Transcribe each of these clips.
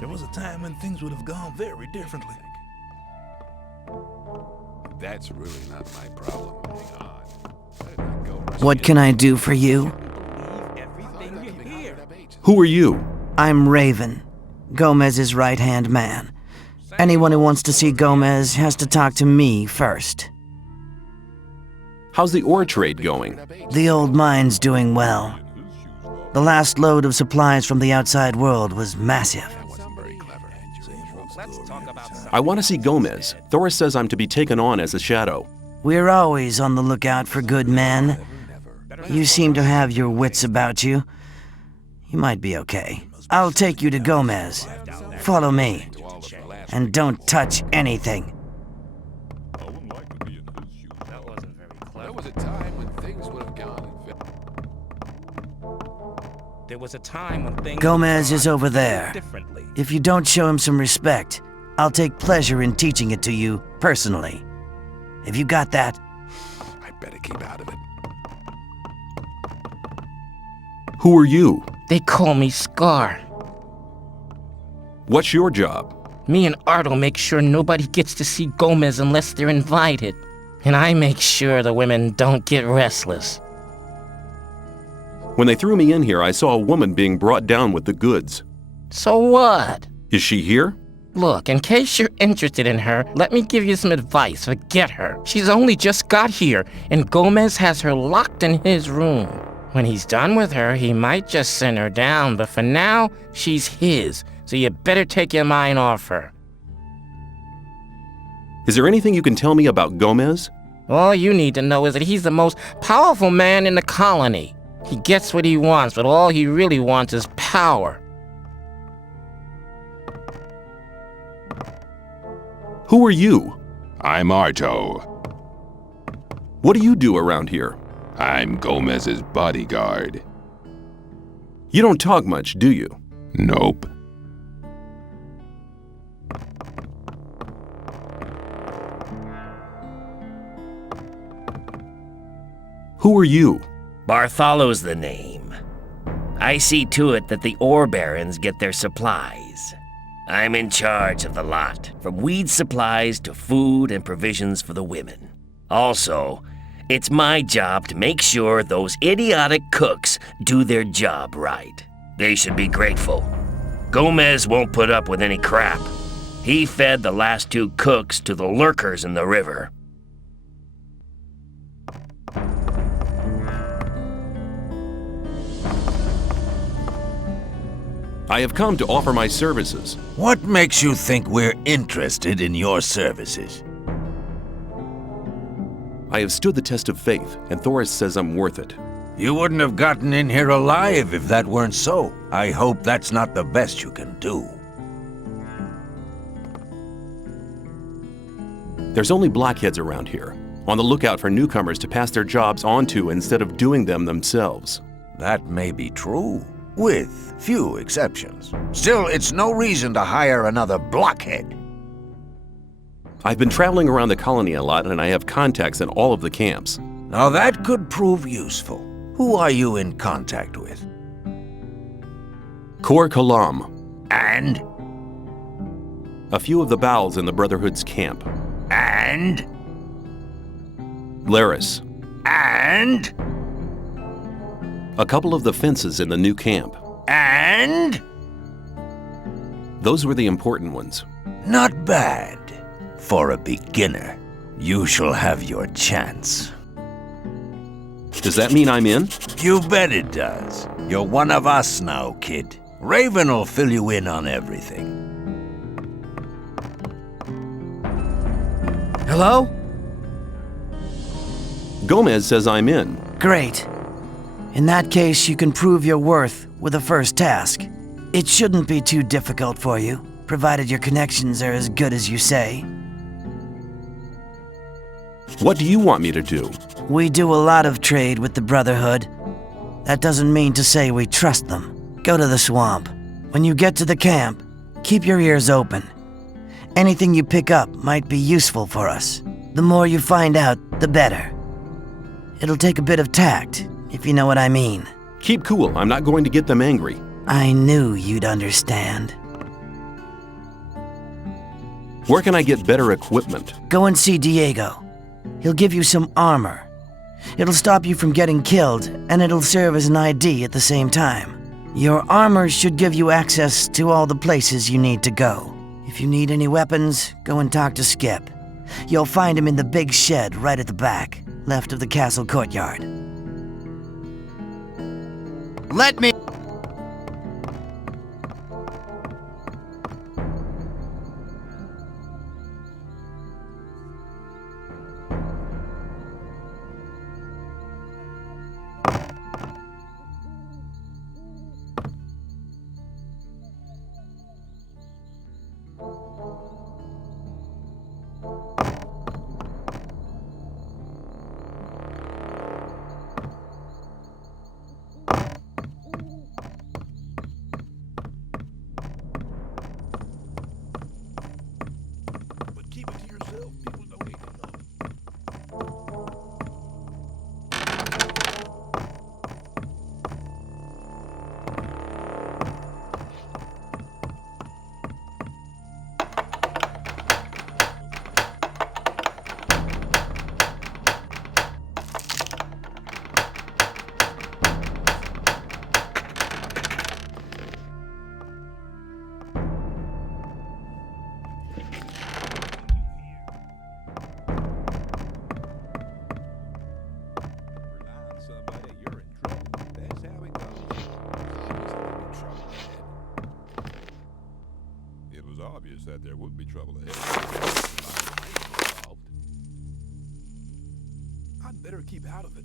There was a time when things would have gone very differently. That's really not my problem. Hang on. What can I do for you? Who are you? I'm Raven, Gomez's right-hand man. Anyone who wants to see Gomez has to talk to me first. How's the ore trade going? The old mine's doing well. The last load of supplies from the outside world was massive. I want to see Gomez. Thoris says I'm to be taken on as a shadow. We're always on the lookout for good men. You seem to have your wits about you. You might be okay. I'll take you to Gomez. Follow me. And don't touch anything. There was a time when things would have gone. There was a time when things Gomez is over there. differently. If you don't show him some respect, I'll take pleasure in teaching it to you personally. Have you got that? I better keep out of it. Who are you? They call me Scar. What's your job? Me and Ardo make sure nobody gets to see Gomez unless they're invited. And I make sure the women don't get restless. When they threw me in here, I saw a woman being brought down with the goods. So what? Is she here? Look, in case you're interested in her, let me give you some advice. Forget her. She's only just got here, and Gomez has her locked in his room. When he's done with her, he might just send her down, but for now, she's his. So you better take your mind off her. Is there anything you can tell me about Gomez? All you need to know is that he's the most powerful man in the colony. He gets what he wants, but all he really wants is power. Who are you? I'm Arto. What do you do around here? I'm Gomez's bodyguard. You don't talk much, do you? Nope. Who are you? Bartholow's the name. I see to it that the ore barons get their supplies. I'm in charge of the lot, from weed supplies to food and provisions for the women. Also, it's my job to make sure those idiotic cooks do their job right. They should be grateful. Gomez won't put up with any crap. He fed the last 2 cooks to the lurkers in the river. I have come to offer my services. What makes you think we're interested in your services? I have stood the test of faith, and Thoris says I'm worth it. You wouldn't have gotten in here alive if that weren't so. I hope that's not the best you can do. There's only blackheads around here, on the lookout for newcomers to pass their jobs on to instead of doing them themselves. That may be true, with few exceptions. Still, it's no reason to hire another blockhead. I've been traveling around the colony a lot, and I have contacts in all of the camps. Now that could prove useful. Who are you in contact with? Cor Kalom. And? A few of the bowels in the Brotherhood's camp. And? Nyras. And? A couple of the fences in the new camp. And? Those were the important ones. Not bad. For a beginner, you shall have your chance. Does that mean I'm in? You bet it does. You're one of us now, kid. Raven will fill you in on everything. Hello? Gomez says I'm in. Great. In that case, you can prove your worth with the first task. It shouldn't be too difficult for you, provided your connections are as good as you say. What do you want me to do? We do a lot of trade with the Brotherhood. That doesn't mean to say we trust them. Go to the swamp. When you get to the camp, keep your ears open. Anything you pick up might be useful for us. The more you find out, the better. It'll take a bit of tact, if you know what I mean. Keep cool. I'm not going to get them angry. I knew you'd understand. Where can I get better equipment? Go and see Diego. He'll give you some armor. It'll stop you from getting killed, and it'll serve as an ID at the same time. Your armor should give you access to all the places you need to go. If you need any weapons, go and talk to Skip. You'll find him in the big shed right at the back, left of the castle courtyard. Let me... Obvious that there would be trouble ahead. I'd better keep out of it.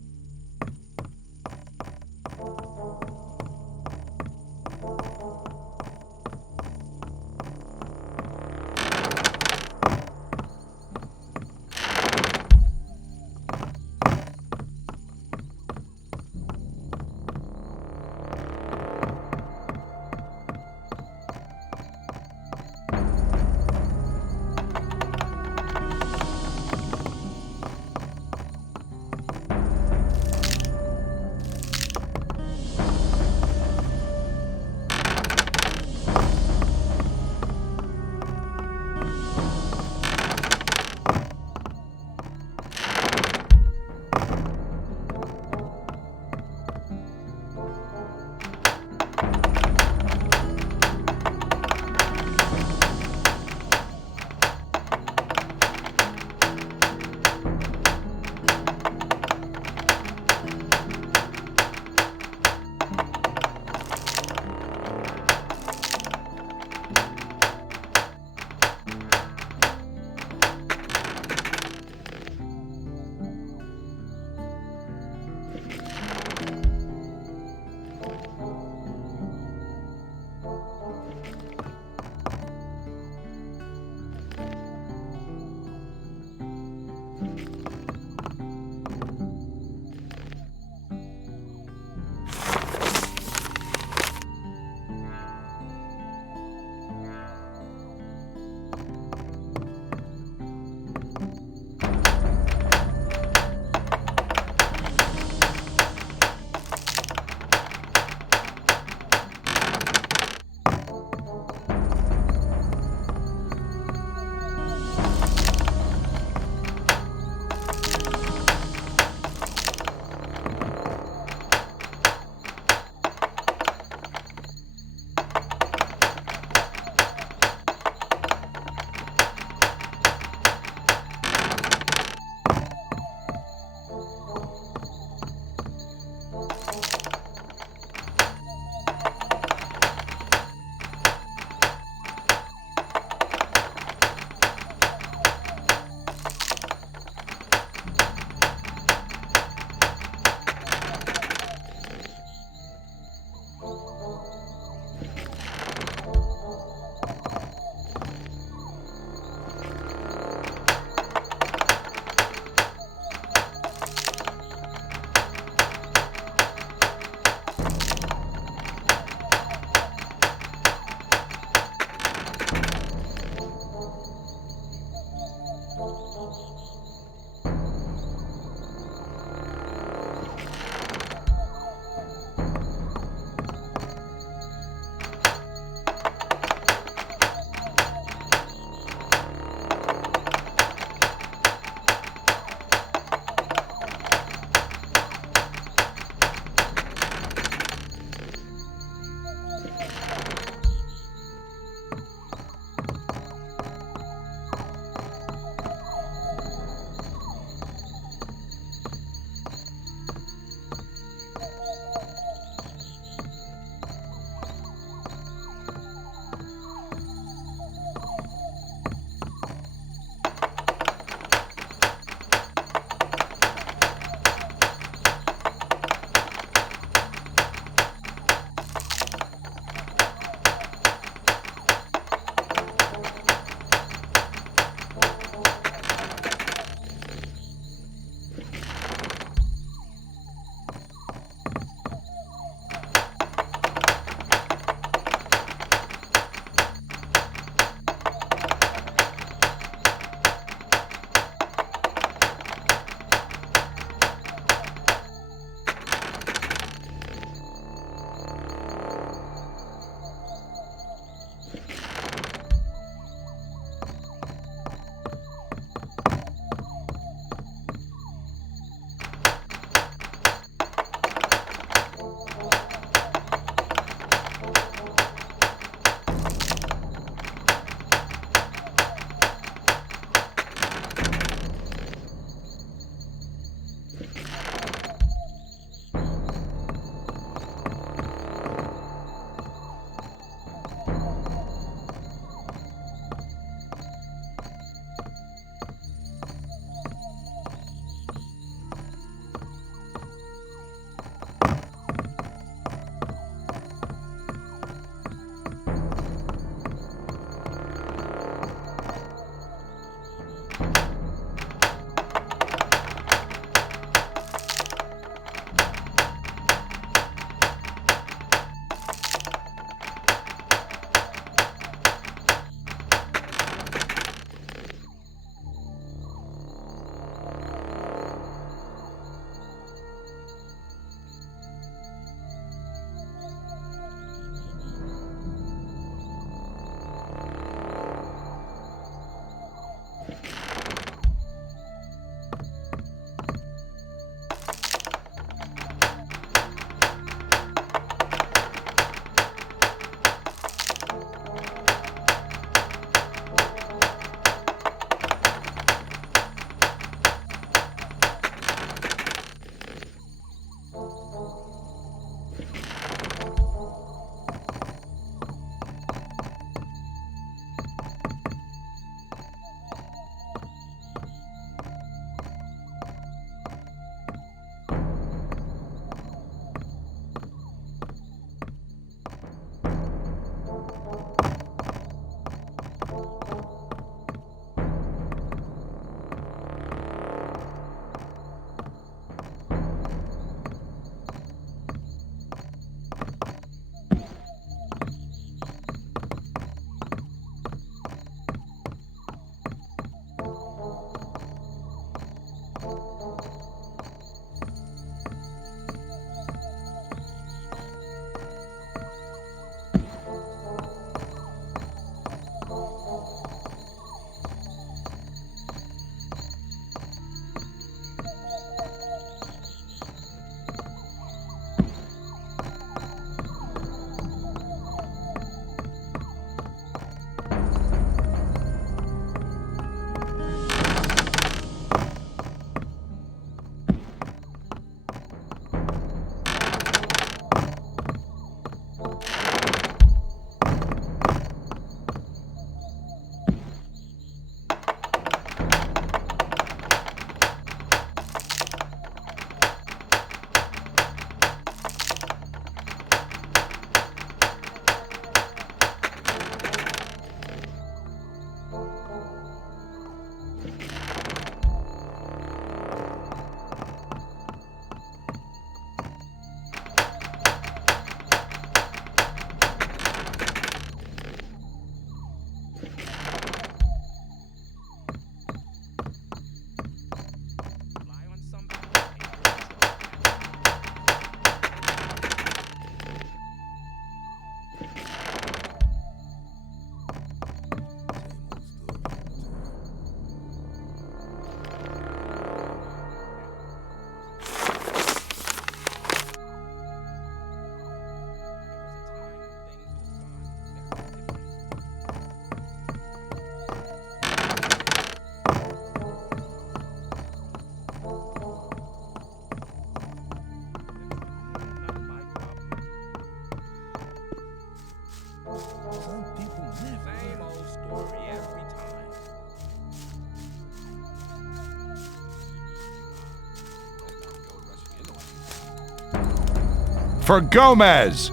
For Gomez!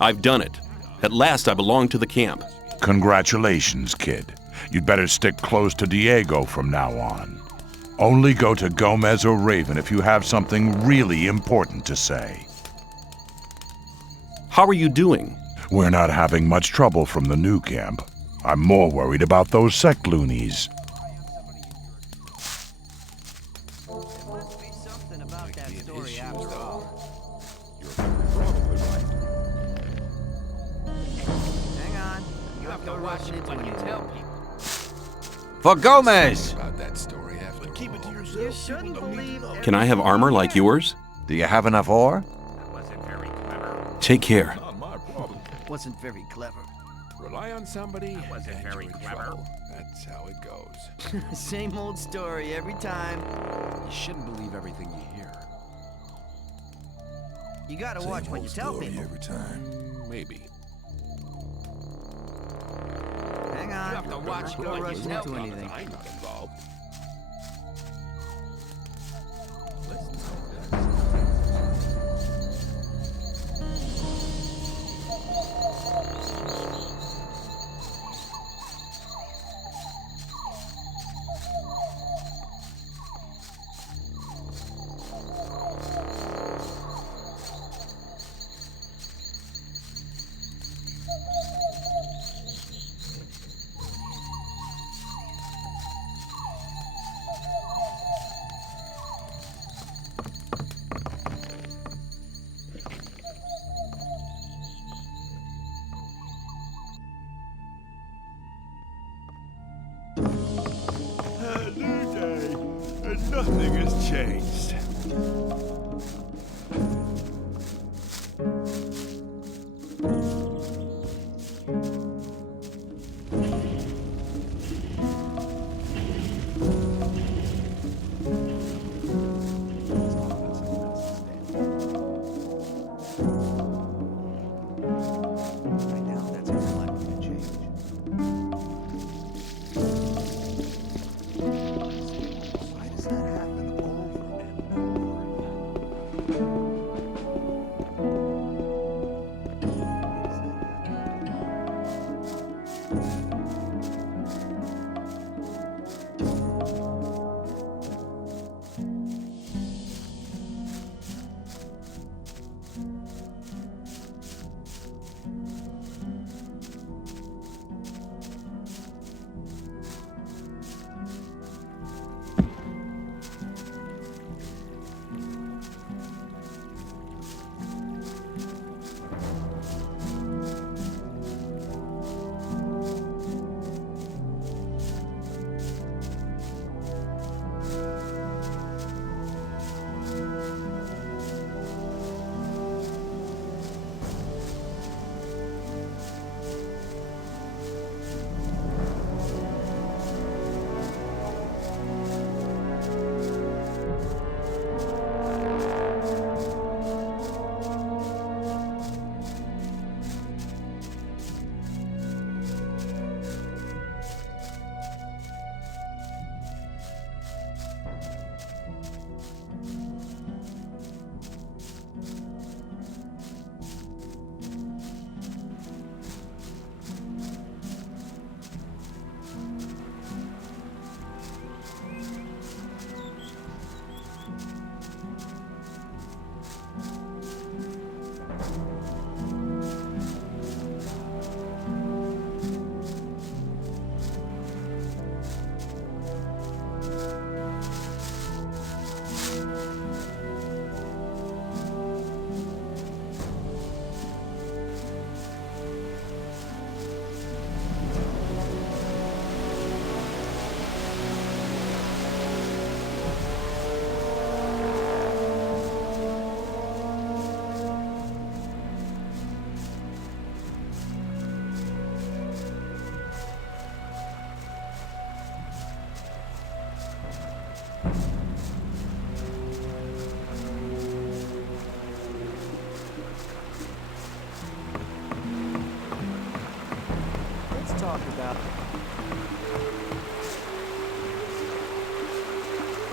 I've done it. At last I belong to the camp. Congratulations, kid. You'd better stick close to Diego from now on. Only go to Gomez or Raven if you have something really important to say. How are you doing? We're not having much trouble from the new camp. I'm more worried about those sect loonies. For Gomez! About that story after. Keep it to yourself. Can I have armor like yours? Do you have enough ore? Take care. Not my problem. Wasn't very clever. Rely on somebody. wasn't and very you're in clever. trouble. That's how it goes. Same old story every time. You shouldn't believe everything you hear. You gotta watch what you tell people. Every time. Maybe. Hang on. You have to watch Don't what rush you tell into anything. I'm not involved. New day, and nothing has changed.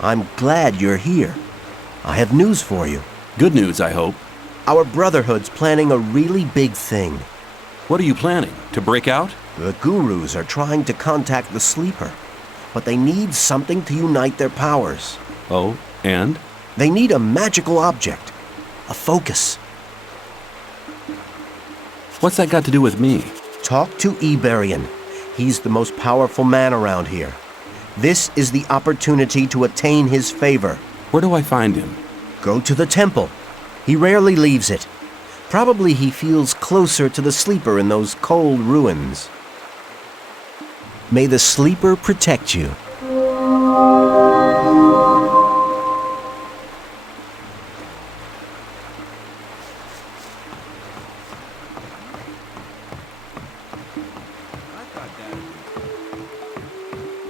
I'm glad you're here. I have news for you. Good news, I hope. Our Brotherhood's planning a really big thing. What are you planning? To break out? The Gurus are trying to contact the Sleeper, but they need something to unite their powers. Oh, and? They need a magical object. A focus. What's that got to do with me? Talk to Iberian. He's the most powerful man around here. This is the opportunity to attain his favor. Where do I find him? Go to the temple. He rarely leaves it. Probably he feels closer to the Sleeper in those cold ruins. May the Sleeper protect you.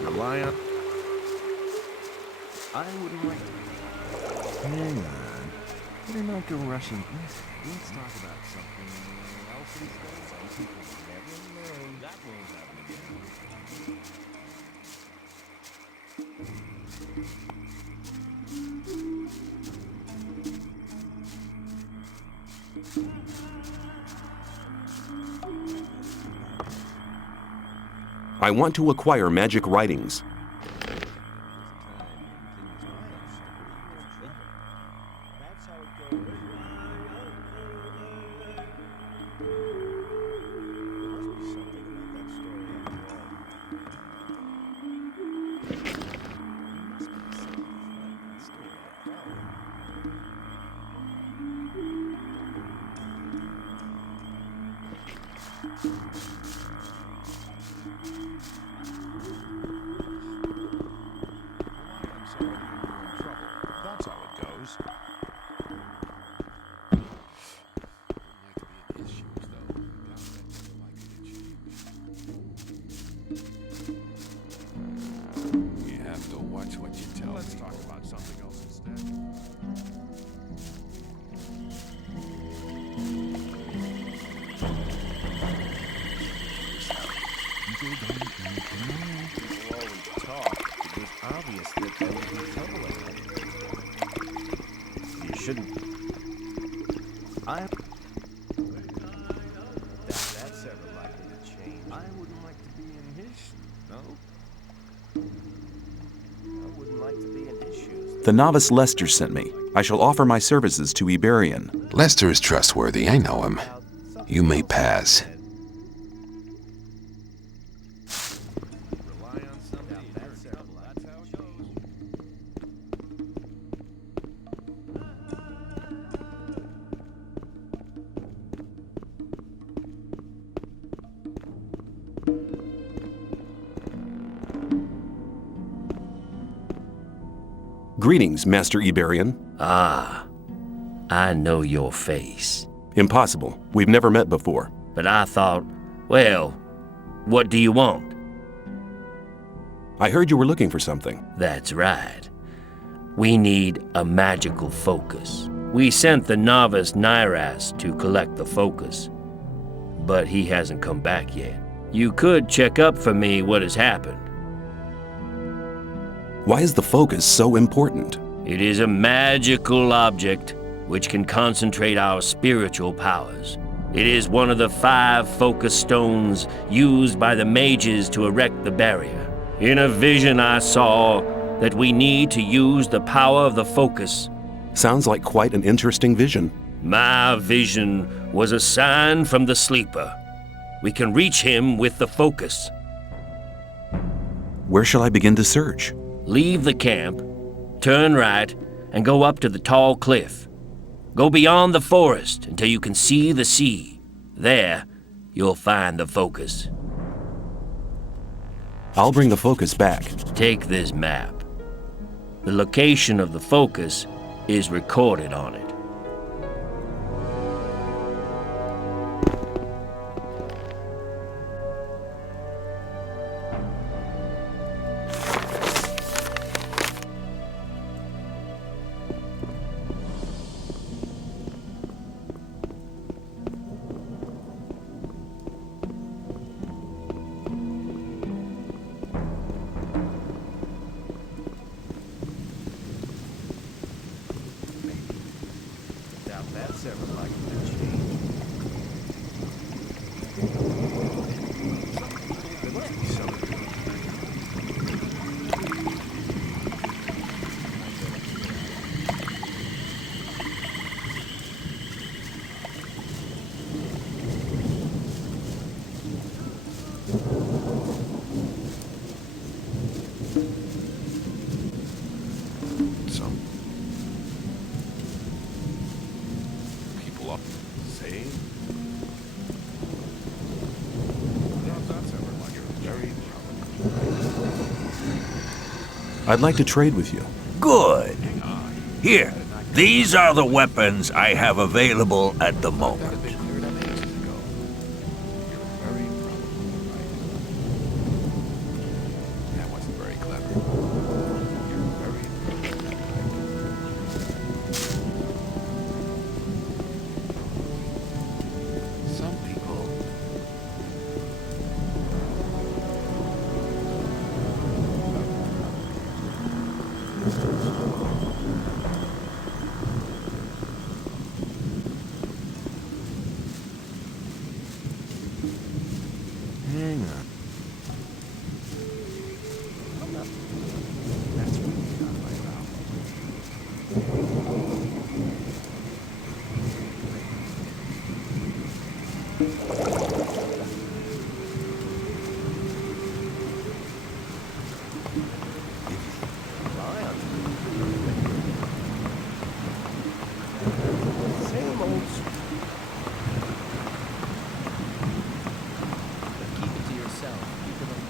Rely on... I wouldn't like to... Hang on. Better not go rushing. Let's talk about something else instead. Some people never learn. That won't happen again. I want to acquire magic writings. That's how it goes. You have to watch what you tell. Let's talk about something else instead. You shouldn't. That's ever likely to change. I wouldn't like to be in his shoes, no? I wouldn't like to be in his shoes. The novice Lester sent me. I shall offer my services to Iberian. Lester is trustworthy, I know him. You may pass. Rely on somebody. That's how it goes. Greetings, Master Iberian. Ah, I know your face. Impossible. We've never met before. But I thought, well, what do you want? I heard you were looking for something. That's right. We need a magical focus. We sent the novice Nyras to collect the focus, but he hasn't come back yet. You could check up for me what has happened. Why is the focus so important? It is a magical object which can concentrate our spiritual powers. It is one of the 5 focus stones used by the mages to erect the barrier. In a vision I saw that we need to use the power of the focus. Sounds like quite an interesting vision. My vision was a sign from the Sleeper. We can reach him with the focus. Where shall I begin to search? Leave the camp, turn right, and go up to the tall cliff. Go beyond the forest until you can see the sea. There, you'll find the focus. I'll bring the focus back. Take this map. The location of the focus is recorded on it. doubt that's ever likely to change. There must be something. Some people up saying that's ever like you're very I'd like to trade with you. Good. Here, these are the weapons I have available at the moment. That wasn't very clever. You're very some people. Hang on. That's really not my mouth. Same old keep it to yourself. Keep it on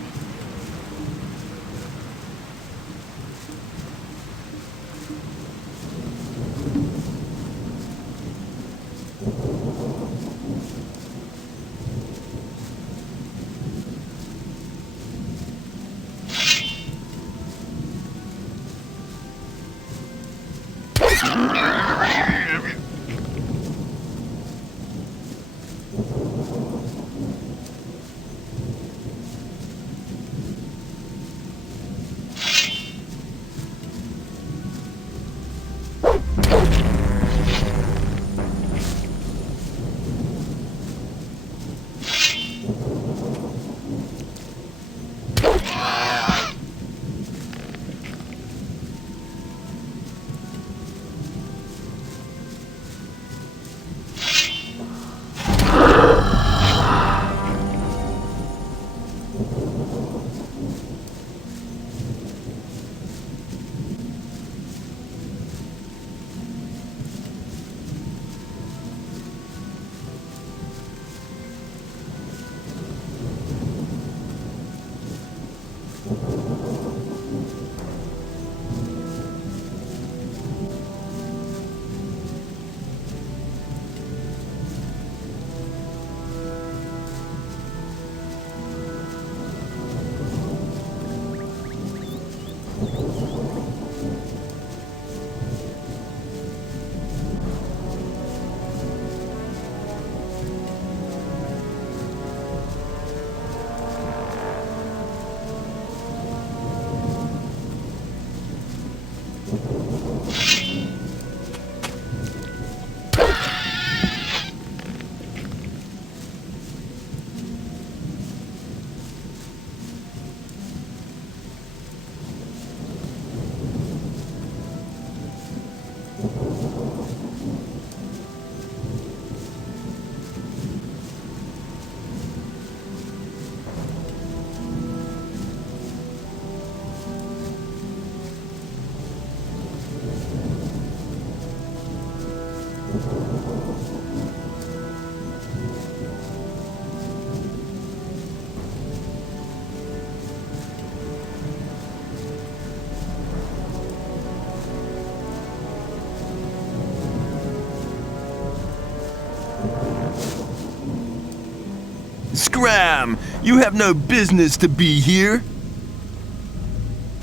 Scram! You have no business to be here.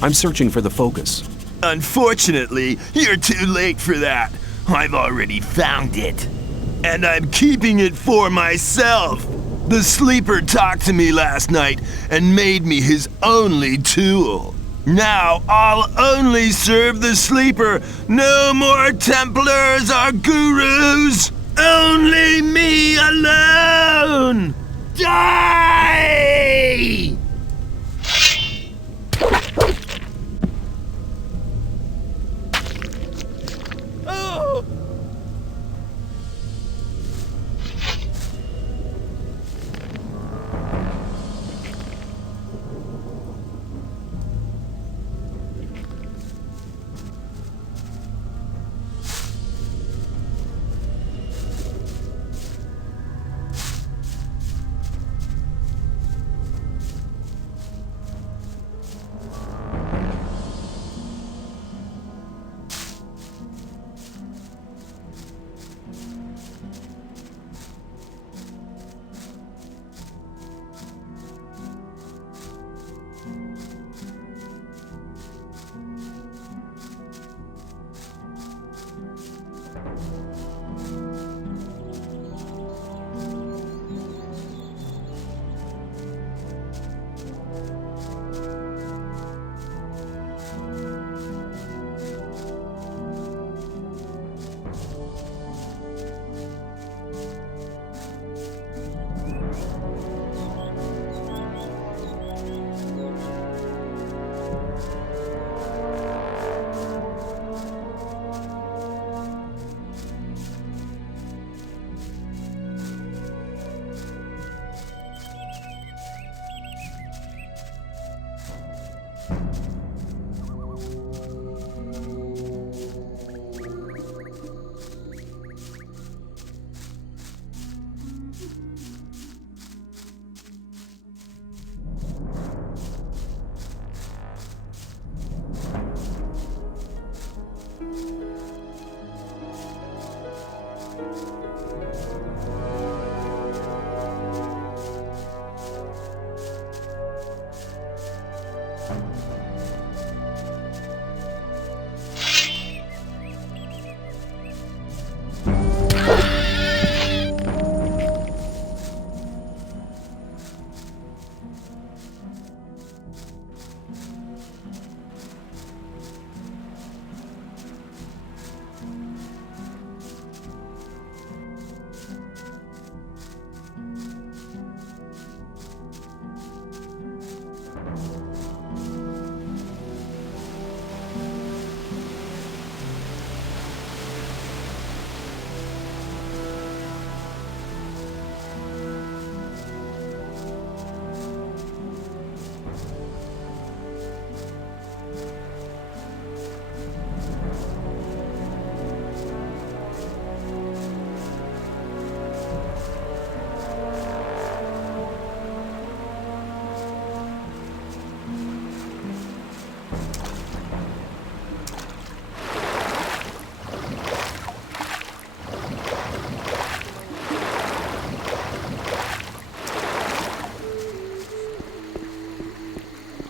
I'm searching for the focus. Unfortunately, you're too late for that. I've already found it. And I'm keeping it for myself. The sleeper talked to me last night and made me his only tool. Now I'll only serve the sleeper. No more Templars or gurus. Only me alone. Die! Oh!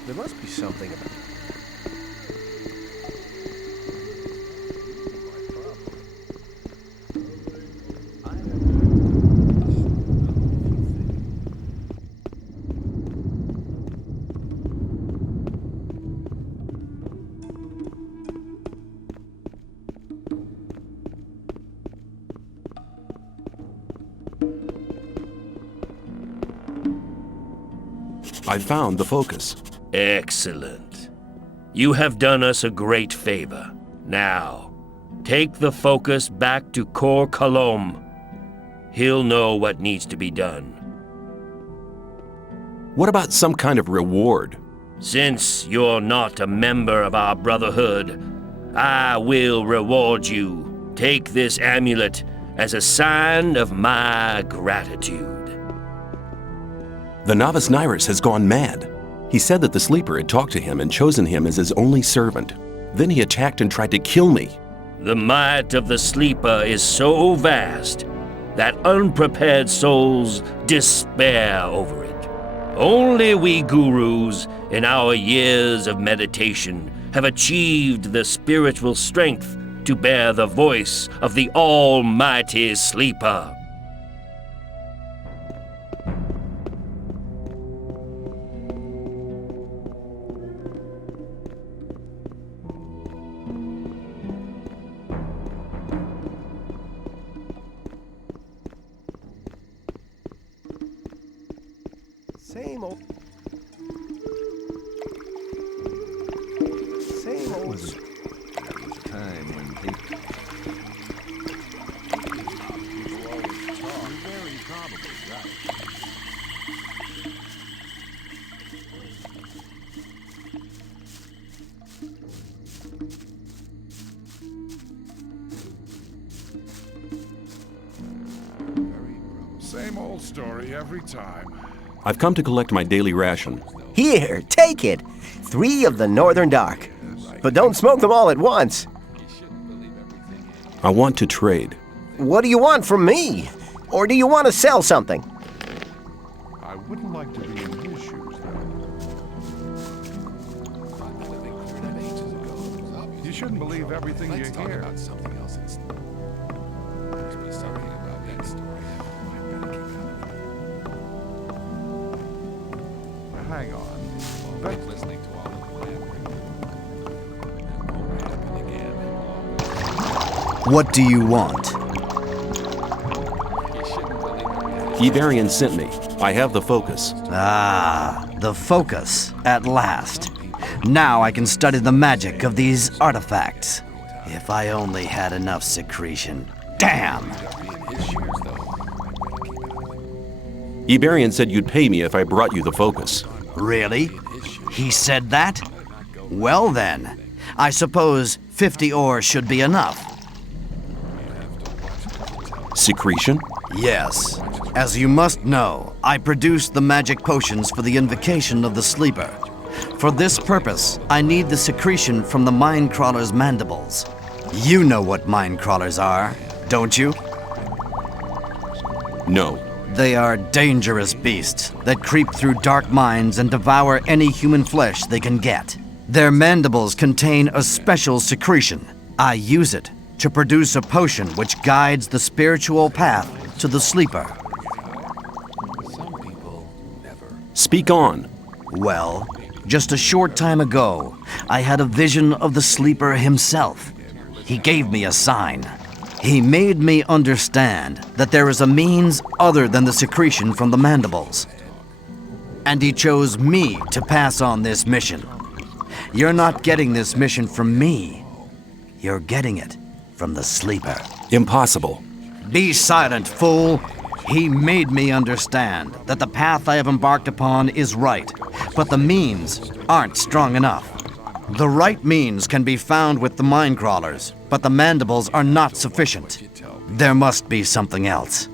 There must be something about I found the focus. Excellent. You have done us a great favor. Now, take the focus back to Cor Kalom. He'll know what needs to be done. What about some kind of reward? Since you're not a member of our Brotherhood, I will reward you. Take this amulet as a sign of my gratitude. The novice Nyras has gone mad. He said that the sleeper had talked to him and chosen him as his only servant. Then he attacked and tried to kill me. The might of the sleeper is so vast that unprepared souls despair over it. Only we gurus, in our years of meditation, have achieved the spiritual strength to bear the voice of the almighty sleeper. Same old. Same old. Was a time when people always talk. You're very probably right. Same old story every time. I've come to collect my daily ration. Here, take it. 3 of the Northern Dark. But don't smoke them all at once. I want to trade. What do you want from me? Or do you want to sell something? I wouldn't like to be in his shoes, though. You shouldn't believe everything you hear. Hang on. Listening to all the What do you want? Iberian sent me. I have the focus. Ah, the focus, at last. Now I can study the magic of these artifacts. If I only had enough secretion. Damn! Iberian said you'd pay me if I brought you the focus. Really? He said that? Well then, I suppose 50 ore should be enough. Secretion? Yes. As you must know, I produced the magic potions for the invocation of the sleeper. For this purpose, I need the secretion from the Minecrawler's mandibles. You know what Minecrawlers are, don't you? No. They are dangerous beasts that creep through dark mines and devour any human flesh they can get. Their mandibles contain a special secretion. I use it to produce a potion which guides the spiritual path to the sleeper. Speak on. Well, just a short time ago, I had a vision of the sleeper himself. He gave me a sign. He made me understand that there is a means other than the secretion from the mandibles. And he chose me to pass on this mission. You're not getting this mission from me. You're getting it from the sleeper. Impossible. Be silent, fool. He made me understand that the path I have embarked upon is right, but the means aren't strong enough. The right means can be found with the Minecrawlers, but the mandibles are not sufficient. There must be something else.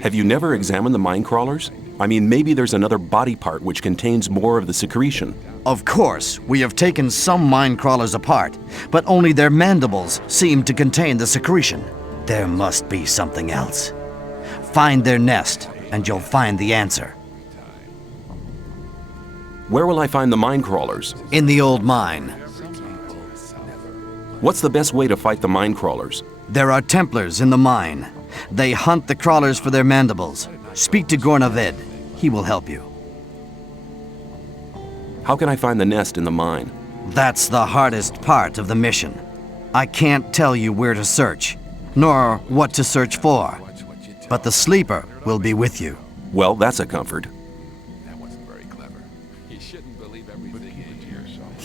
Have you never examined the Minecrawlers? I mean, maybe there's another body part which contains more of the secretion. Of course, we have taken some Minecrawlers apart, but only their mandibles seem to contain the secretion. There must be something else. Find their nest, and you'll find the answer. Where will I find the Minecrawlers? In the old mine. What's the best way to fight the Minecrawlers? There are Templars in the mine. They hunt the crawlers for their mandibles. Speak to Gornavid. He will help you. How can I find the nest in the mine? That's the hardest part of the mission. I can't tell you where to search, nor what to search for. But the sleeper will be with you. Well, that's a comfort.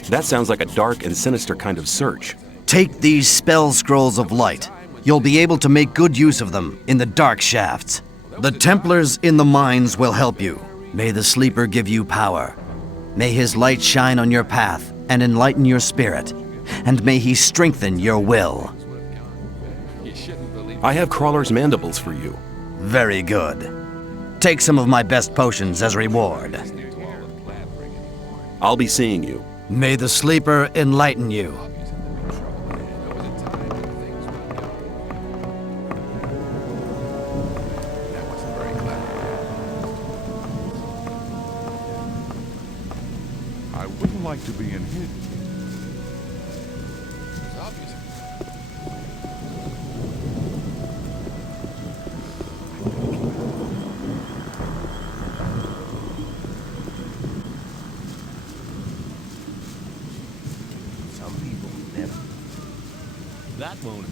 That sounds like a dark and sinister kind of search. Take these spell scrolls of light. You'll be able to make good use of them in the dark shafts. The Templars in the mines will help you. May the sleeper give you power. May his light shine on your path and enlighten your spirit. And may he strengthen your will. I have Crawler's mandibles for you. Very good. Take some of my best potions as reward. I'll be seeing you. May the sleeper enlighten you. I wouldn't like to be in his... Some people never. That won't.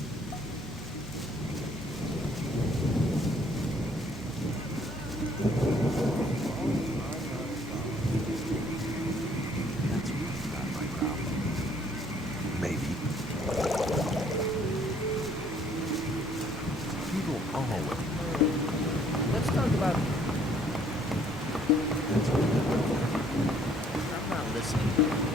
Oh, Let's talk about... I'm not listening.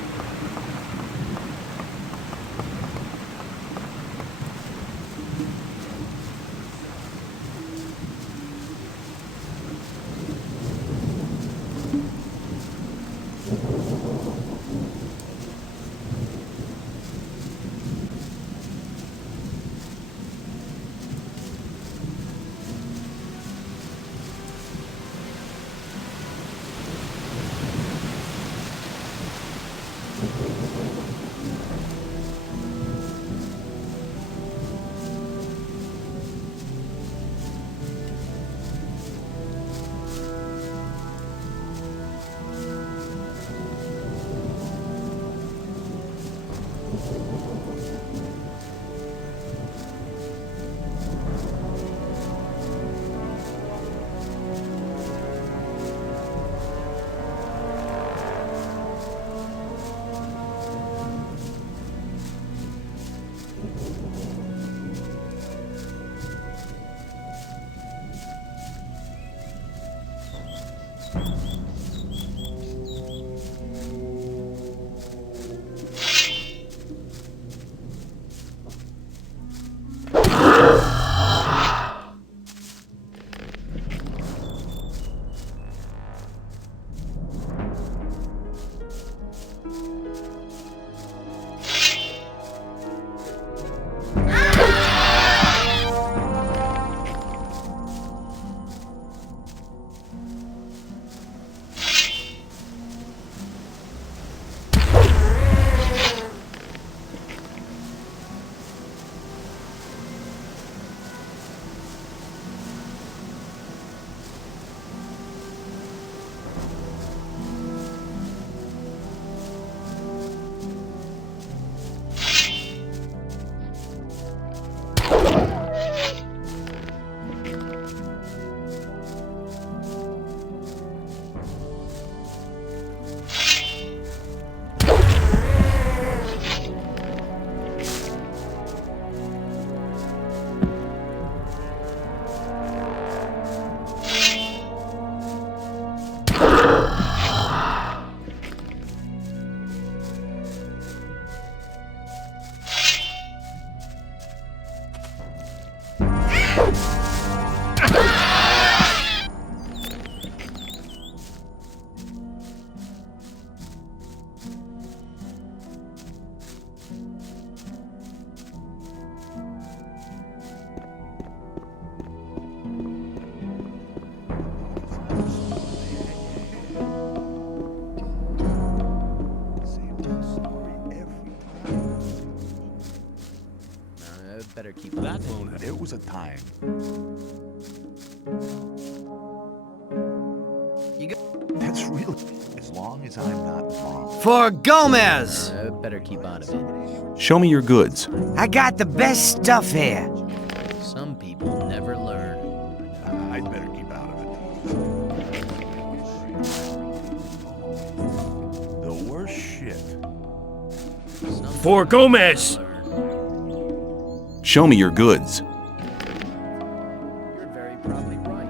better keep that one. It was a time. That's really as long as I'm not bombed. For Gomez! Better keep out of it. Show me your goods. I got the best stuff here. Some people never learn. I'd better keep out of it. The worst shit. For Gomez! Show me your goods. You're very probably right.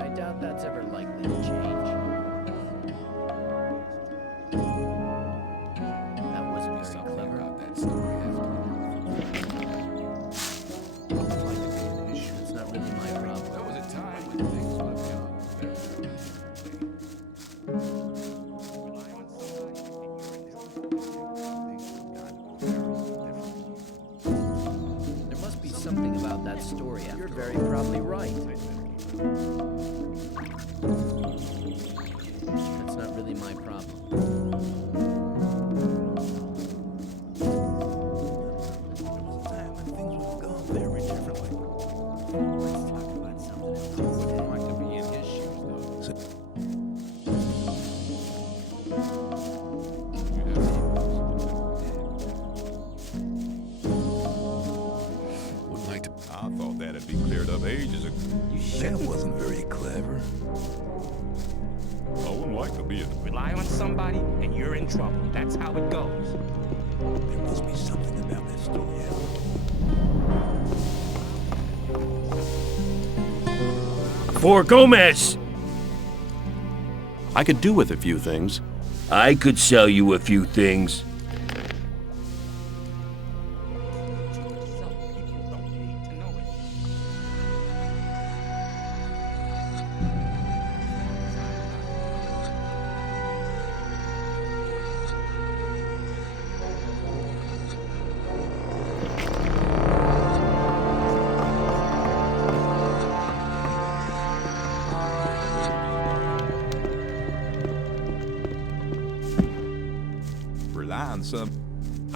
I doubt that's ever likely to change. That wasn't very clever. It's not really my problem. There was a time when things would have gone There must be something about that story. You're very probably right. That's not really my problem. I thought that had been cleared up ages ago. That wasn't very clever. I wouldn't like to be in. Rely on somebody and you're in trouble. That's how it goes. There must be something about that story for Gomez! I could do with a few things. I could sell you a few things.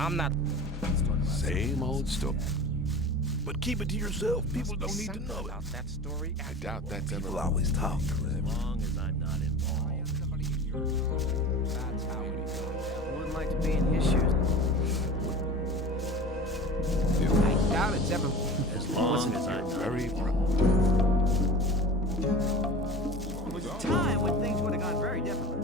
I'm not. Same old story. But keep it to yourself. People don't need to know it. About that story. I doubt that's ever. People always talk. As long as I'm not involved. Wouldn't like to be in his shoes. I doubt it's ever. As long as I'm not Very involved. It was a time when things would have gone very differently.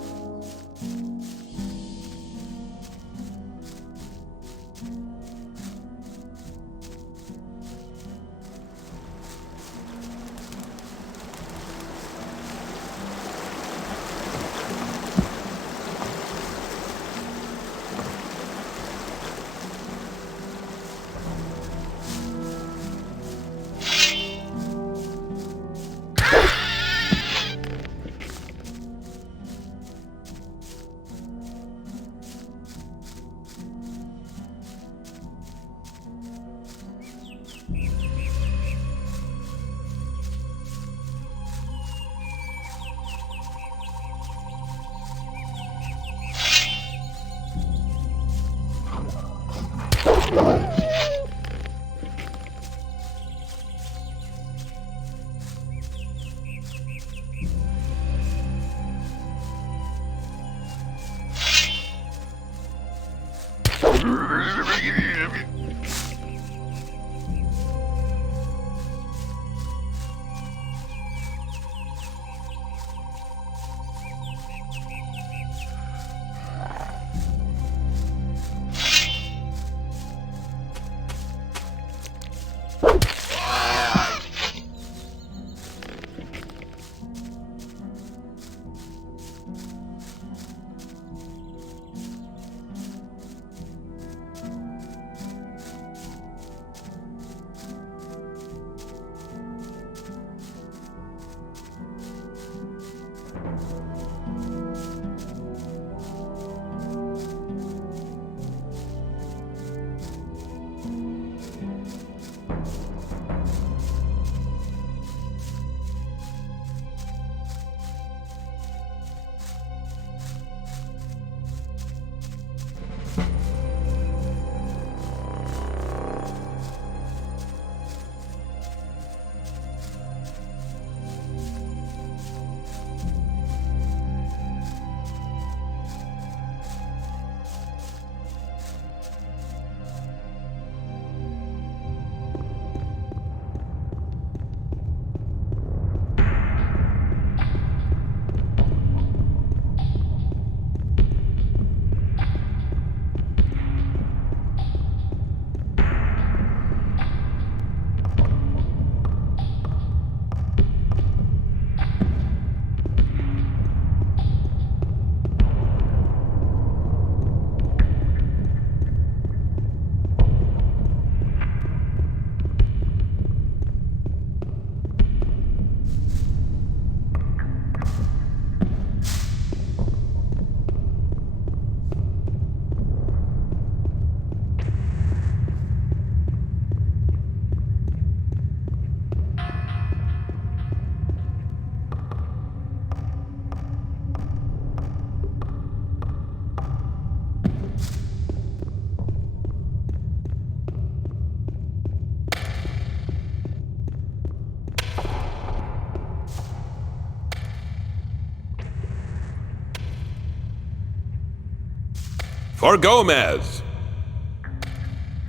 For Gomez!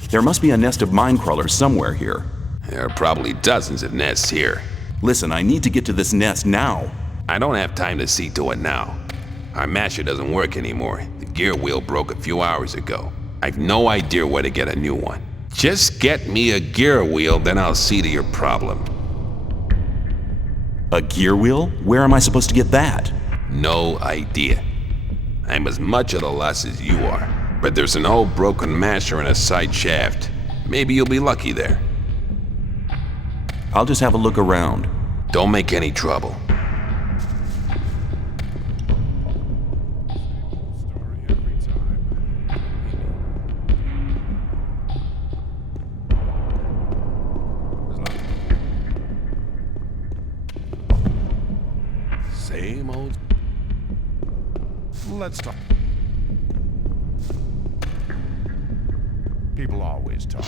There must be a nest of Minecrawlers somewhere here. There are probably dozens of nests here. Listen, I need to get to this nest now. I don't have time to see to it now. Our masher doesn't work anymore. The gear wheel broke a few hours ago. I've no idea where to get a new one. Just get me a gear wheel, then I'll see to your problem. A gear wheel? Where am I supposed to get that? No idea. I'm as much at a loss as you are. But there's an old broken masher in a side shaft. Maybe you'll be lucky there. I'll just have a look around. Don't make any trouble. Same old. Let's talk. People always talk.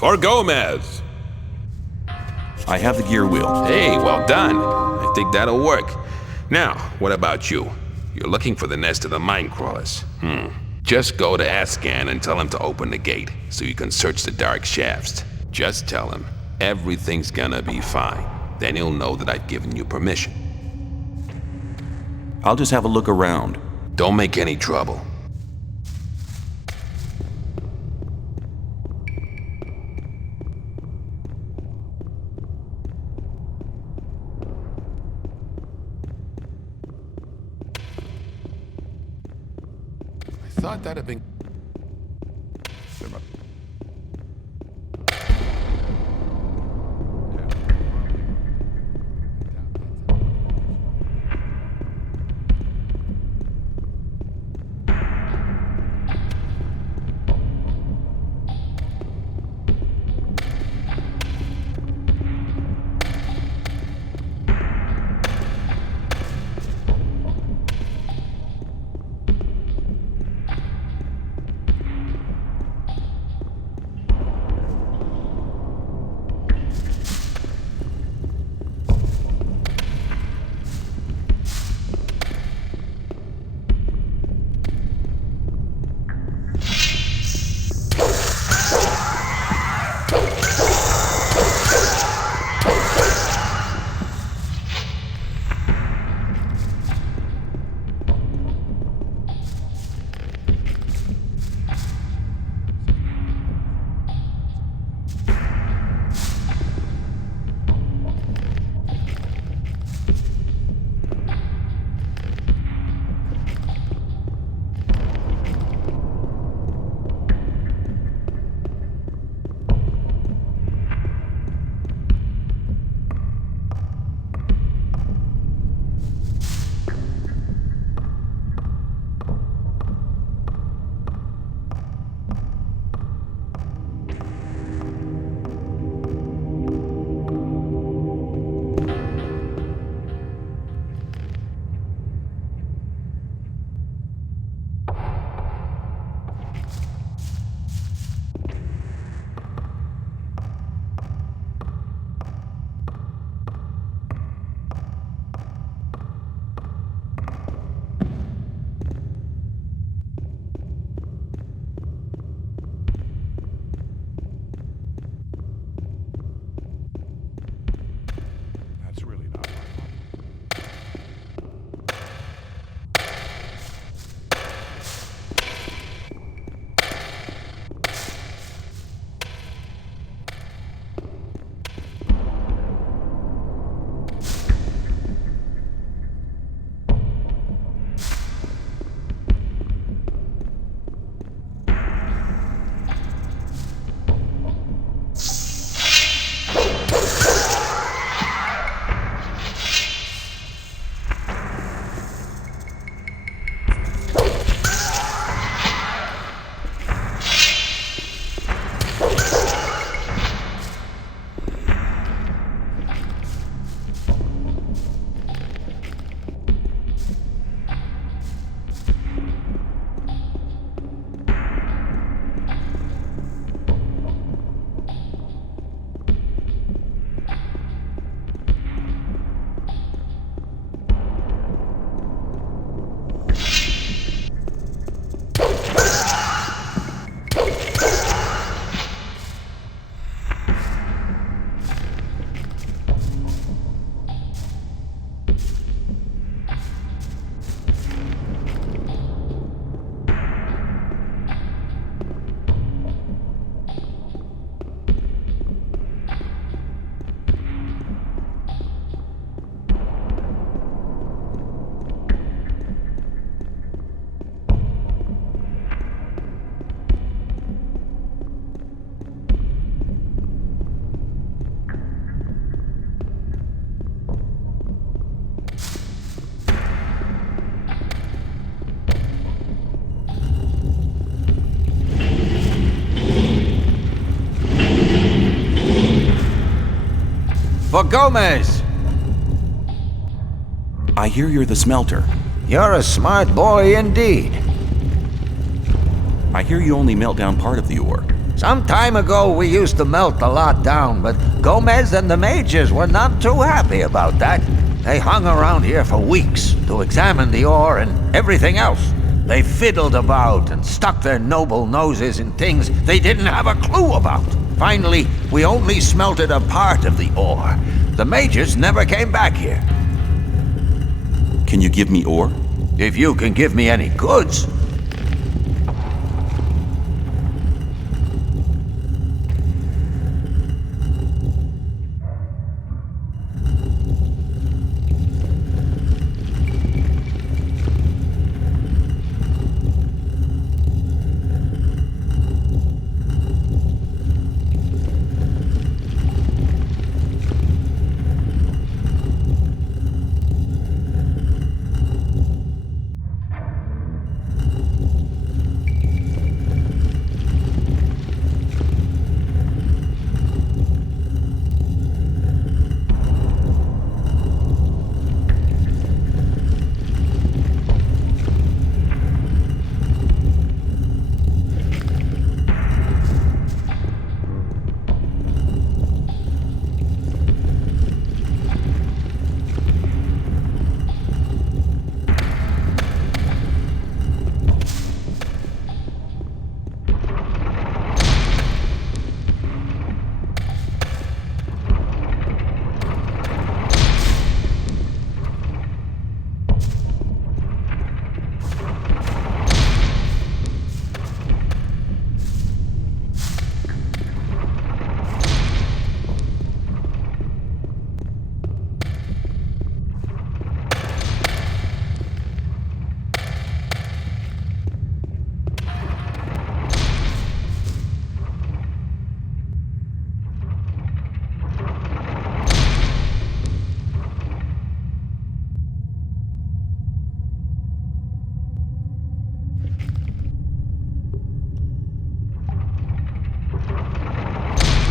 For Gomez! I have the gear wheel. Hey, well done. I think that'll work. Now, what about you? You're looking for the nest of the Minecrawlers. Just go to Ascan and tell him to open the gate, so you can search the dark shafts. Just tell him everything's gonna be fine. Then he'll know that I've given you permission. I'll just have a look around. Don't make any trouble. I thought that'd have been... For Gomez! I hear you're the smelter. You're a smart boy indeed. I hear you only melt down part of the ore. Some time ago, we used to melt a lot down, but Gomez and the mages were not too happy about that. They hung around here for weeks to examine the ore and everything else. They fiddled about and stuck their noble noses in things they didn't have a clue about. Finally, we only smelted a part of the ore. The mages never came back here. Can you give me ore? If you can give me any goods,